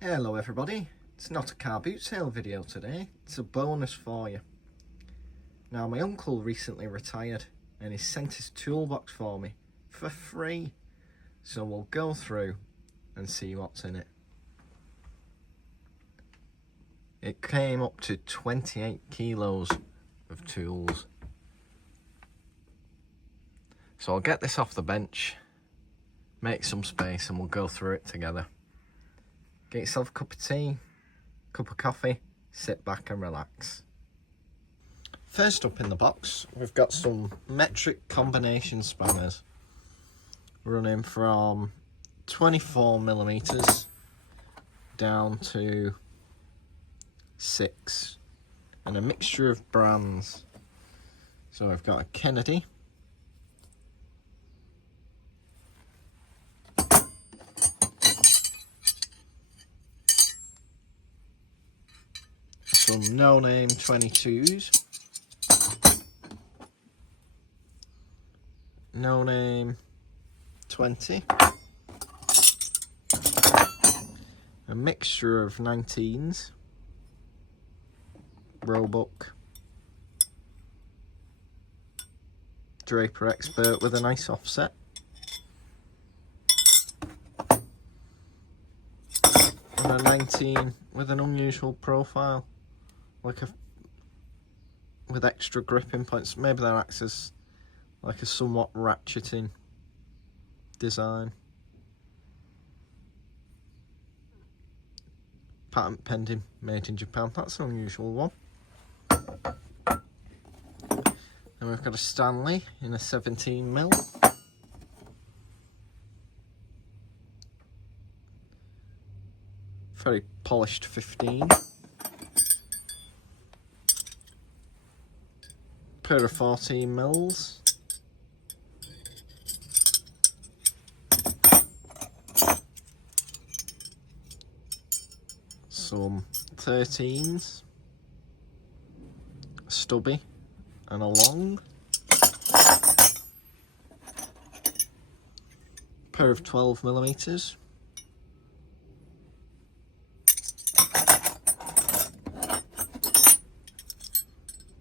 Hello everybody, it's not a car boot sale video today, it's a bonus for you. Now my uncle recently retired and he sent his toolbox for me for free, so we'll go through and see what's in it. It came up to 28 kilos of tools. So I'll get this off the bench, make some space and we'll go through it together. Get yourself a cup of tea, cup of coffee, sit back and relax. First up in the box, we've got some metric combination spanners running from 24mm down to 6 and a mixture of brands. So I've got a Kennedy, some no-name 22s, no-name 20, a mixture of 19s, Roebuck, Draper Expert with a nice offset, and a 19 with an unusual profile, with extra gripping points. Maybe that acts as like a somewhat ratcheting design. Patent pending, made in Japan. That's an unusual one. Then we've got a Stanley in a 17mm. Very polished 15. Pair of 14mm. Some 13s. A stubby and a long. Pair of 12mm.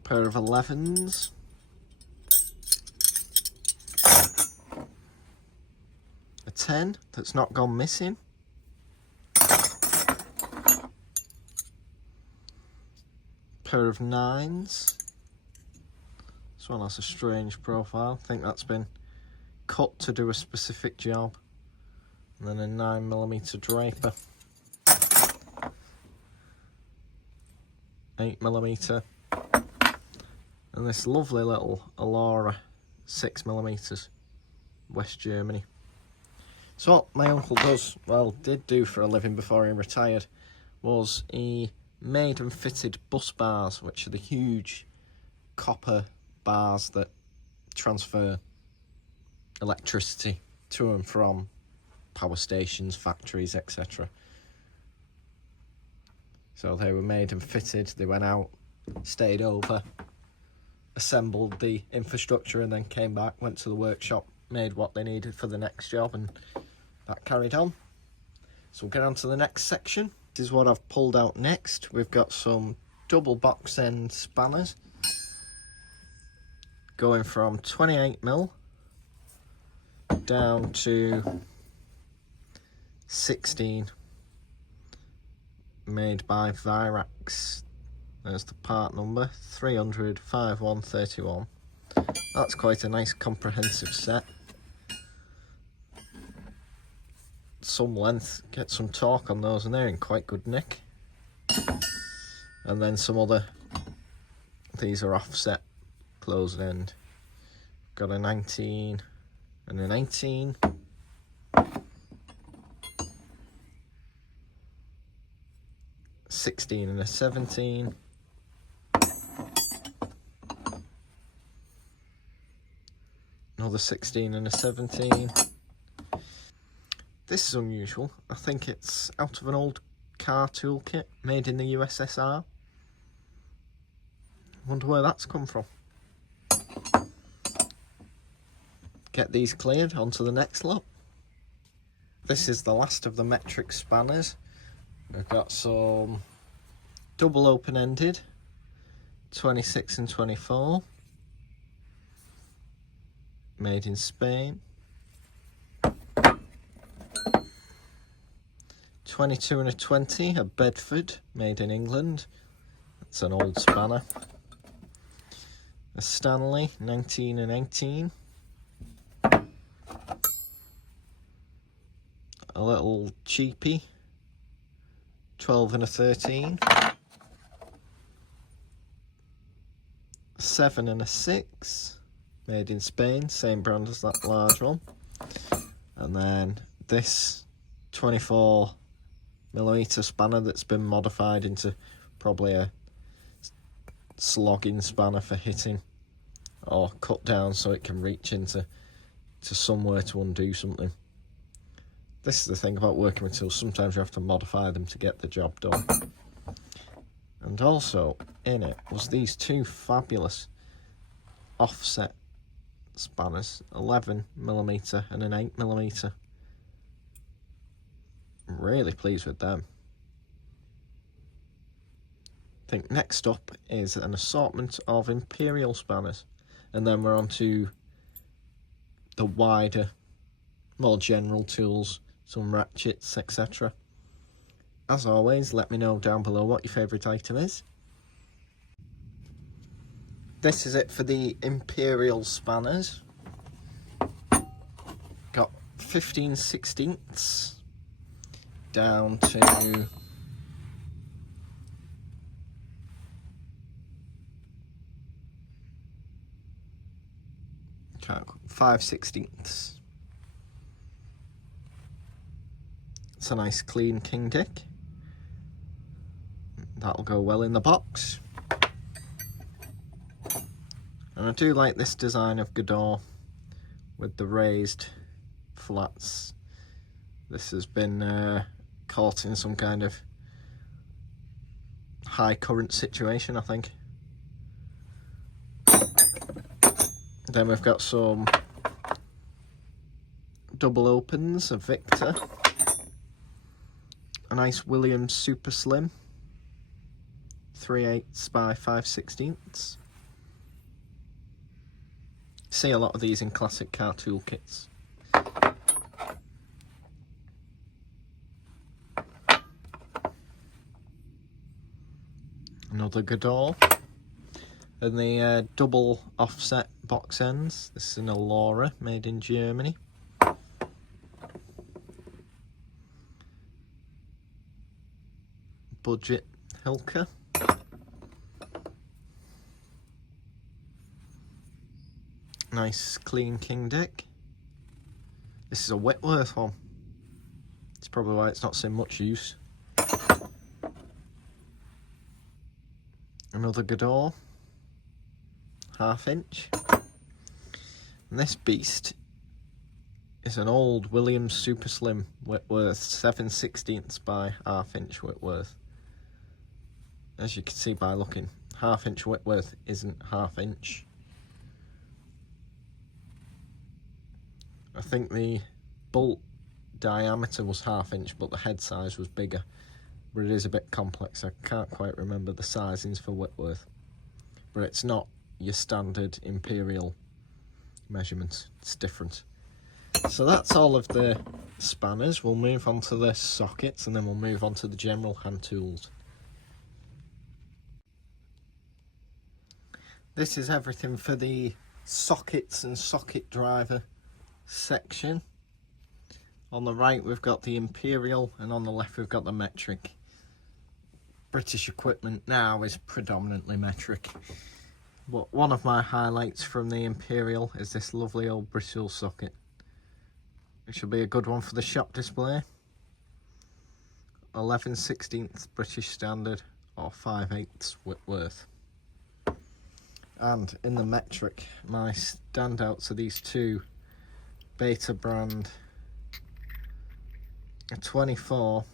Pair of 11s, a 10 that's not gone missing, pair of 9s. This one has a strange profile. I think that's been cut to do a specific job. And then a 9mm Draper, 8mm. And this lovely little Alora 6mm, West Germany. So what my uncle did do for a living before he retired, was he made and fitted bus bars, which are the huge copper bars that transfer electricity to and from power stations, factories, etc. So they were made and fitted, they went out, stayed over, assembled the infrastructure and then came back, went to the workshop, made what they needed for the next job, and that carried on. So we'll get on to the next section. This is what I've pulled out next. We've got some double box end spanners going from 28mm down to 16, made by Virax. There's the part number, 300 5131. That's quite a nice comprehensive set. Some length, get some torque on those, and they're in quite good nick. And then some other, these are offset, closed end. Got a 19 and an 18. '16 and a 17. Another 16 and a 17. This is unusual. I think it's out of an old car toolkit made in the USSR. Wonder where that's come from. Get these cleared, onto the next lot. This is the last of the metric spanners. We've got some double open-ended 26 and 24, made in Spain. 22 and a 20, a Bedford, made in England. That's an old spanner. A Stanley, 19 and 18. A little cheapie, 12 and a 13. 7 and a 6, made in Spain, same brand as that large one. And then this 24mm spanner that's been modified into probably a slogging spanner for hitting, or cut down so it can reach into somewhere to undo something. This is the thing about working with tools, sometimes you have to modify them to get the job done. And also in it was these two fabulous offset spanners, 11mm and an 8mm. I'm really pleased with them. I think next up is an assortment of Imperial spanners, and then we're on to the wider, more general tools, some ratchets, etc. As always, let me know down below what your favourite item is. This is it for the Imperial spanners. Got 15/16 down to 5/16. It's a nice clean king dick. That'll go well in the box. And I do like this design of Godot with the raised flats. This has been caught in some kind of high current situation, I think. Then we've got some double opens of Victor. A nice Williams Super Slim, 3/8 by 5/16. See a lot of these in classic car tool kits. Another Godot. And the double offset box ends. This is an Allura, made in Germany. Budget Hilker. Nice clean king dick. This is a Whitworth one. It's probably why it's not seen much use. Another Godot, 1/2 inch. And this beast is an old Williams Super Slim Whitworth, 7/16 by 1/2 inch Whitworth. As you can see by looking, 1/2 inch Whitworth isn't 1/2 inch. I think the bolt diameter was 1/2 inch, but the head size was bigger. But it is a bit complex. I can't quite remember the sizings for Whitworth. But it's not your standard Imperial measurement. It's different. So that's all of the spanners. We'll move on to the sockets, and then we'll move on to the general hand tools. This is everything for the sockets and socket driver section. On the right we've got the Imperial, and on the left we've got the metric. British equipment now is predominantly metric, but one of my highlights from the Imperial is this lovely old bristle socket. It should be a good one for the shop display. 11/16 British Standard or 5/8 Whitworth. And in the metric, my standouts are these two Beta brand, a 24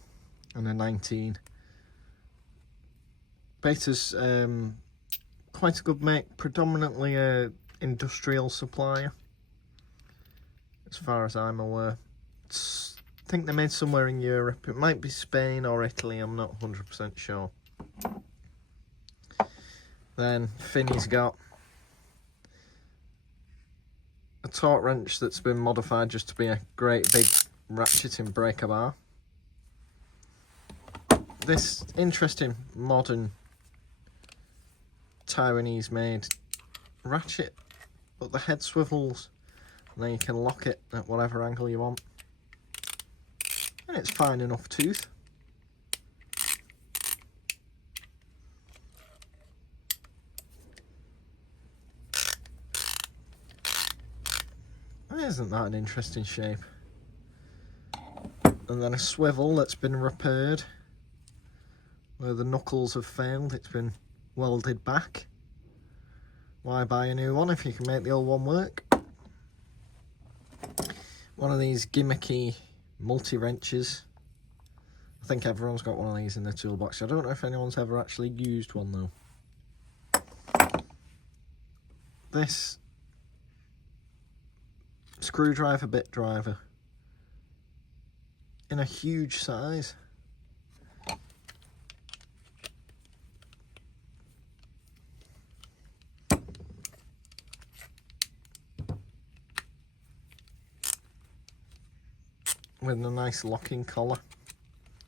and a 19. Beta's quite a good make, predominantly a industrial supplier, as far as I'm aware. It's I think they're made somewhere in Europe. It might be Spain or Italy, I'm not 100% sure. Then Finney's got a torque wrench that's been modified just to be a great big ratcheting breaker bar. This interesting modern Taiwanese made ratchet, but the head swivels and then you can lock it at whatever angle you want. And it's fine enough tooth. Isn't that an interesting shape? And then a swivel that's been repaired where the knuckles have failed. It's been welded back. Why buy a new one if you can make the old one work? One of these gimmicky multi-wrenches. I think everyone's got one of these in their toolbox. I don't know if anyone's ever actually used one though. This screwdriver bit driver in a huge size. With a nice locking collar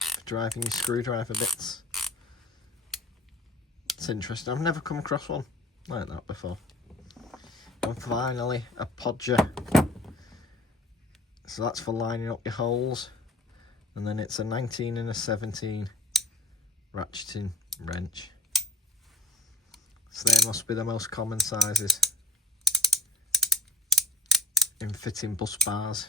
for driving your screwdriver bits. It's interesting. I've never come across one like that before. And finally, a podger. So that's for lining up your holes. And then it's a 19 and a 17 ratcheting wrench. So they must be the most common sizes in fitting bus bars.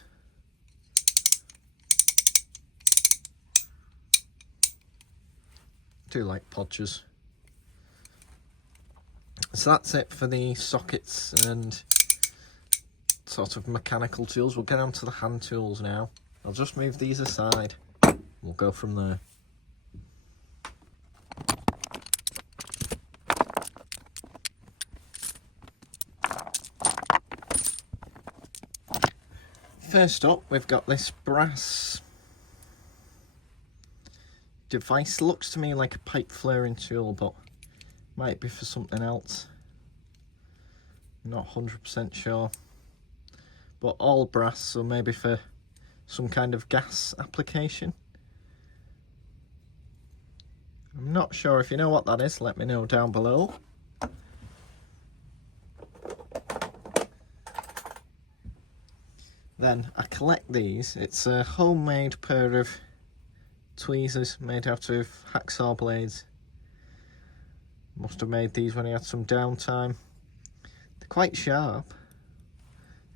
I do like podgers. So that's it for the sockets and sort of mechanical tools. We'll get on to the hand tools now. I'll just move these aside. We'll go from there. First up, we've got this brass device. Looks to me like a pipe flaring tool, but might be for something else. Not 100% sure. But all brass, so maybe for some kind of gas application. I'm not sure. If you know what that is, let me know down below. Then I collect these. It's a homemade pair of tweezers made out of hacksaw blades. Must have made these when he had some downtime. They're quite sharp.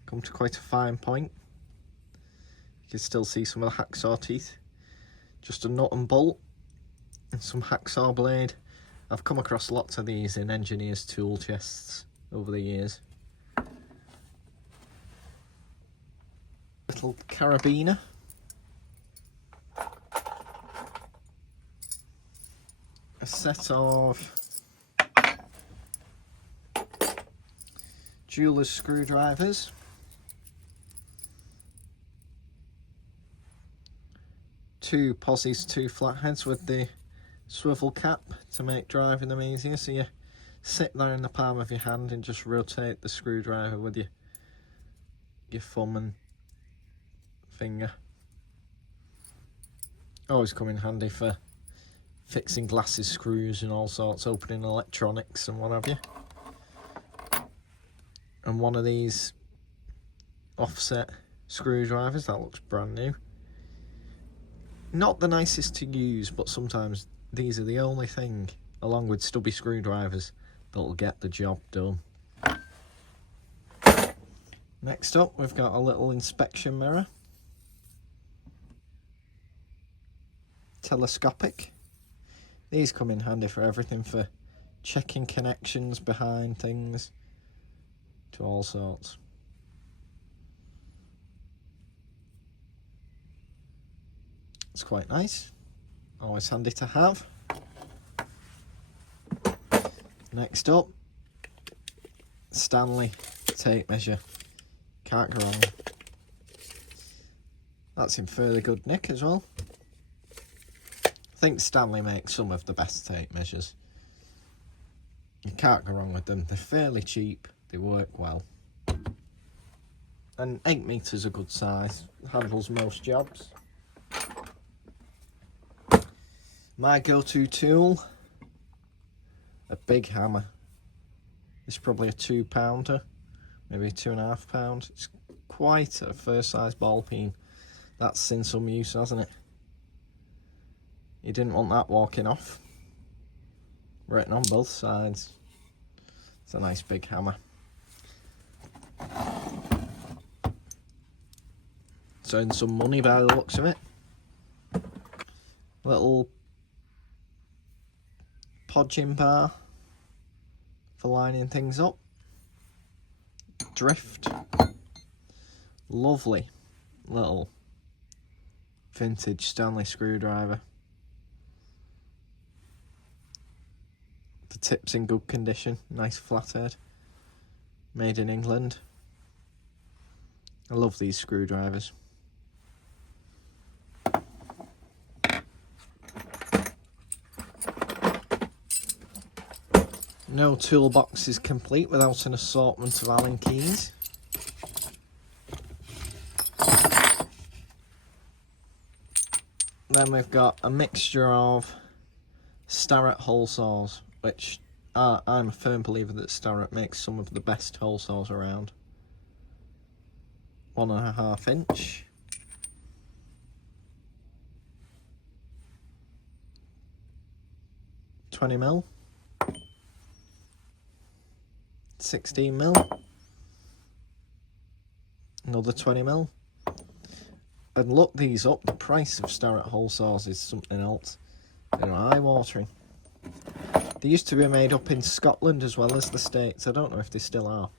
Come to quite a fine point. You can still see some of the hacksaw teeth. Just a nut and bolt and some hacksaw blade. I've come across lots of these in engineers' tool chests over the years. Little carabiner. A set of jeweler's screwdrivers. Two posies, two flatheads with the swivel cap to make driving them easier. So you sit there in the palm of your hand and just rotate the screwdriver with your thumb and finger. Always come in handy for fixing glasses, screws and all sorts, opening electronics and what have you. And one of these offset screwdrivers, that looks brand new. Not the nicest to use, but sometimes these are the only thing, along with stubby screwdrivers, that'll get the job done. Next up, we've got a little inspection mirror. Telescopic. These come in handy for everything, for checking connections behind things, to all sorts. It's quite nice, always handy to have. Next up, Stanley tape measure. Can't go wrong. That's in fairly good nick as well. I think Stanley makes some of the best tape measures. You can't go wrong with them. They're fairly cheap, they work well. And 8 meters a good size, handles most jobs. My go-to tool, a big hammer. It's probably a 2-pounder, maybe a 2.5 pound. It's quite a first size ball peen. That's seen some use, hasn't it? You didn't want that walking off. Written on both sides. It's a nice big hammer. It's earned some money by the looks of it. Little podging bar for lining things up. Drift. Lovely little vintage Stanley screwdriver. The tip's in good condition, nice flathead, made in England. I love these screwdrivers. No toolbox is complete without an assortment of Allen keys. Then we've got a mixture of Starrett hole saws, which I'm a firm believer that Starrett makes some of the best hole saws around. 1.5 inch. $20mm. 16mm. Another 20mm. And look these up, the price of Starrett hole saws is something else. They're eye-watering. They used to be made up in Scotland as well as the States. I don't know if they still are,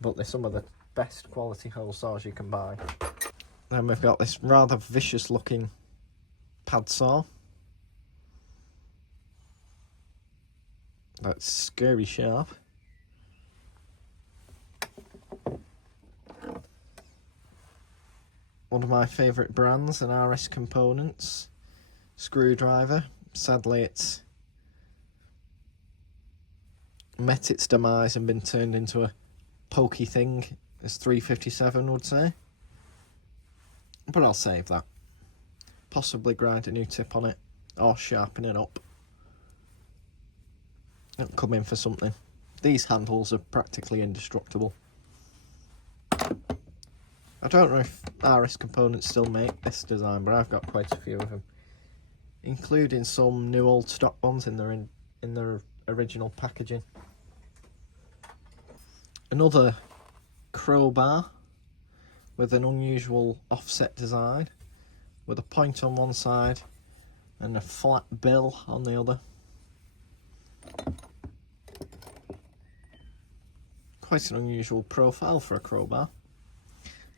but they're some of the best quality hole saws you can buy. Then we've got this rather vicious looking pad saw. That's scary sharp. One of my favourite brands, an RS Components screwdriver. Sadly, it's met its demise and been turned into a pokey thing, as 357 would say. But I'll save that. Possibly grind a new tip on it, or sharpen it up. It'll come in for something. These handles are practically indestructible. I don't know if RS Components still make this design, but I've got quite a few of them, including some new old stock ones in their original packaging. Another crowbar with an unusual offset design, with a point on one side and a flat bill on the other. Quite an unusual profile for a crowbar.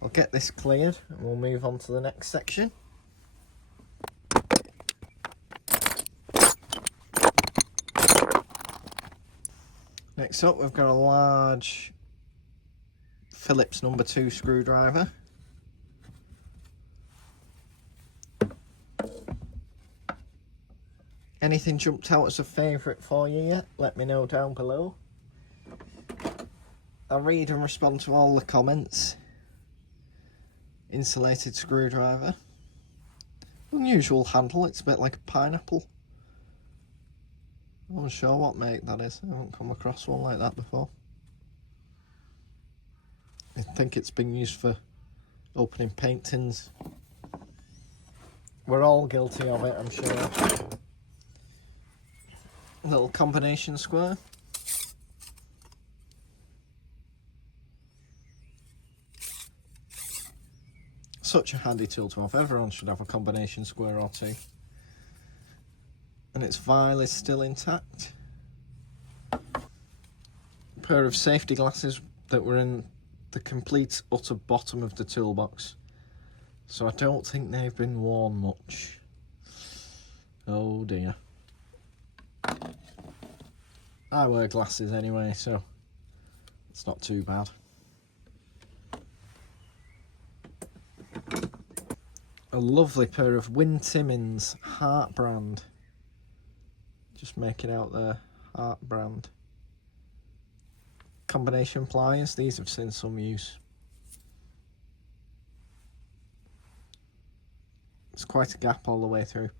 I'll get this cleared and we'll move on to the next section. Next up, we've got a large Phillips No. 2 screwdriver. Anything jumped out as a favourite for you yet? Let me know down below. I'll read and respond to all the comments. Insulated screwdriver. Unusual handle, it's a bit like a pineapple. I'm not sure what make that is. I haven't come across one like that before. I think it's been used for opening paint tins. We're all guilty of it, I'm sure. A little combination square. Such a handy tool to have. Everyone should have a combination square or two. And its vial is still intact. A pair of safety glasses that were in the complete utter bottom of the toolbox, so I don't think they've been worn much. Oh dear. I wear glasses anyway, so it's not too bad. A lovely pair of Win Timmins Heart brand. Just making out the Heart brand. Combination pliers, these have seen some use. It's quite a gap all the way through.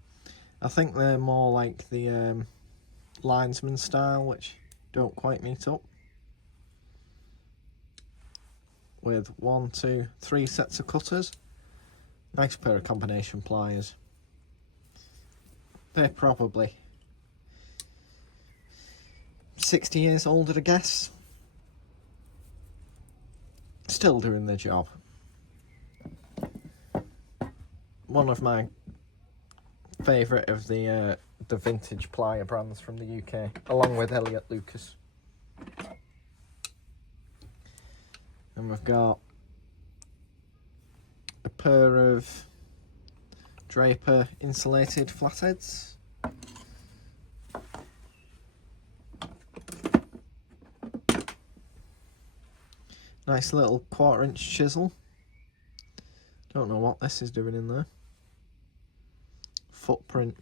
I think they're more like the linesman style, which don't quite meet up. With 1, 2, 3 sets of cutters. Nice pair of combination pliers. They're probably 60 years old, I guess. Still doing the job. One of my favourite of the vintage plier brands from the UK, along with Elliott Lucas. And we've got a pair of Draper insulated flatheads. Nice little 1/4" chisel. Don't know what this is doing in there. Footprint.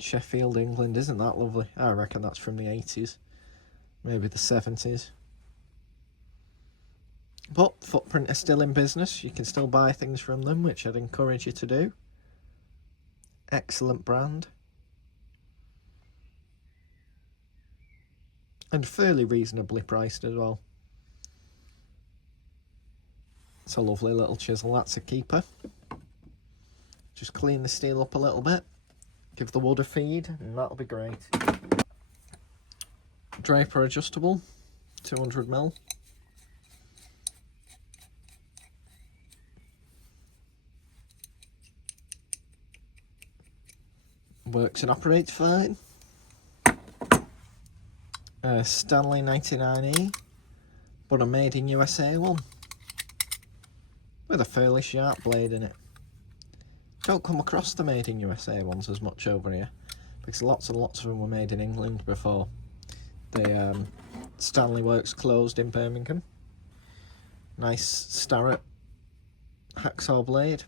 Sheffield, England. Isn't that lovely? I reckon that's from the 80s. Maybe the 70s. But Footprint are still in business. You can still buy things from them, which I'd encourage you to do. Excellent brand. And fairly reasonably priced as well. It's a lovely little chisel. That's a keeper. Just clean the steel up a little bit. Give the wood a feed, and that'll be great. Draper adjustable, 200mm. Works and operates fine. Stanley 99E, but a made in USA one. With a fairly sharp blade in it. Don't come across the made in USA ones as much over here, because lots and lots of them were made in England before the Stanley Works closed in Birmingham. Nice Starrett hacksaw blade.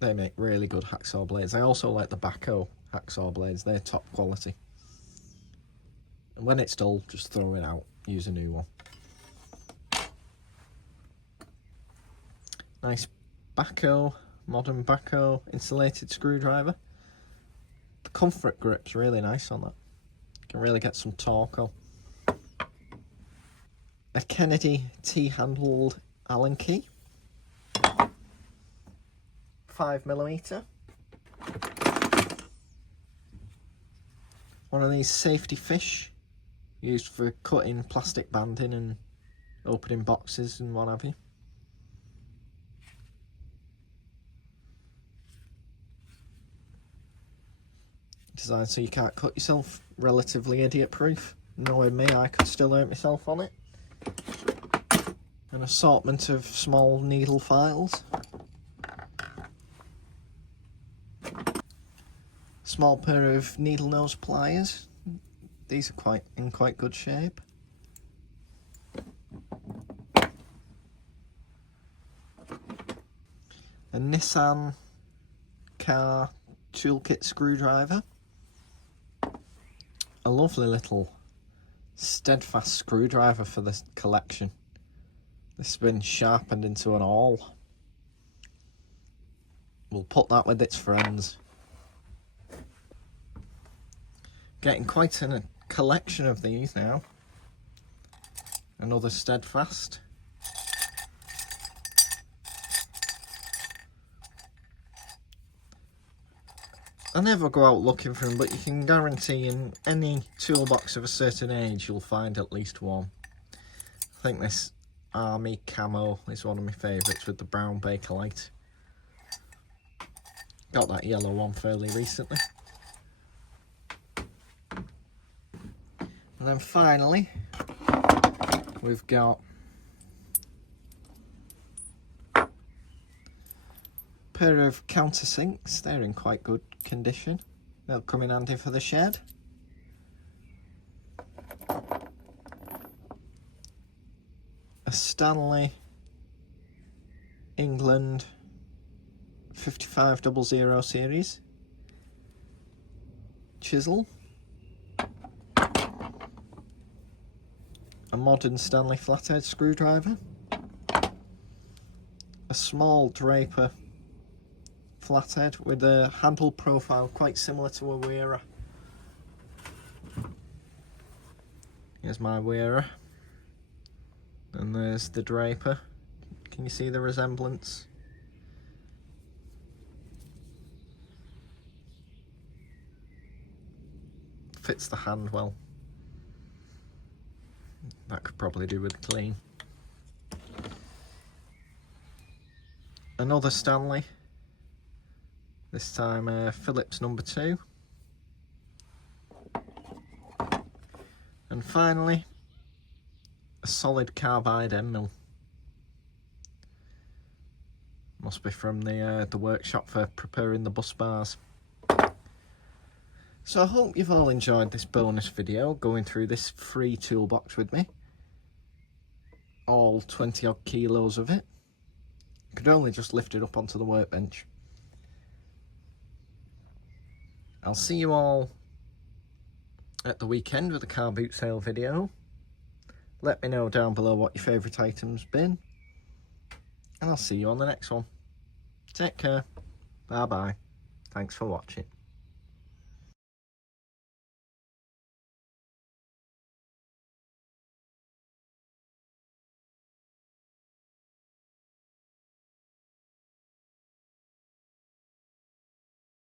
They make really good hacksaw blades. I also like the Baco hacksaw blades. They're top quality. And when it's dull, just throw it out. Use a new one. Nice Baco, modern Baco insulated screwdriver. The comfort grip's really nice on that. You can really get some torque on. A Kennedy T-handled Allen key. 5mm. One of these safety fish used for cutting plastic banding and opening boxes and what have you. Designed so you can't cut yourself. Relatively idiot proof. Knowing me, I could still hurt myself on it. An assortment of small needle files. Small pair of needle nose pliers. These are in quite good shape. A Nissan car toolkit screwdriver. A lovely little steadfast screwdriver for this collection. This has been sharpened into an awl. We'll put that with its friends. Getting quite a collection of these now. Another steadfast. I never go out looking for them, but you can guarantee in any toolbox of a certain age you'll find at least one. I think this Army Camo is one of my favourites with the brown Bakelite. Got that yellow one fairly recently. And then finally, we've got a pair of countersinks. They're in quite good condition. They'll come in handy for the shed. A Stanley England 5500 series chisel, a modern Stanley flathead screwdriver, a small Draper flathead with a handle profile quite similar to a wearer. Here's my wearer, and there's the Draper. Can you see the resemblance? Fits the hand well. That could probably do with clean. Another Stanley, this time Phillips number 2. And finally, a solid carbide end mill. Must be from the workshop for preparing the bus bars. So I hope you've all enjoyed this bonus video, going through this free toolbox with me. All 20 odd kilos of it. Could only just lift it up onto the workbench. I'll see you all at the weekend with a car boot sale video. Let me know down below what your favourite item's been. And I'll see you on the next one. Take care. Bye bye. Thanks for watching.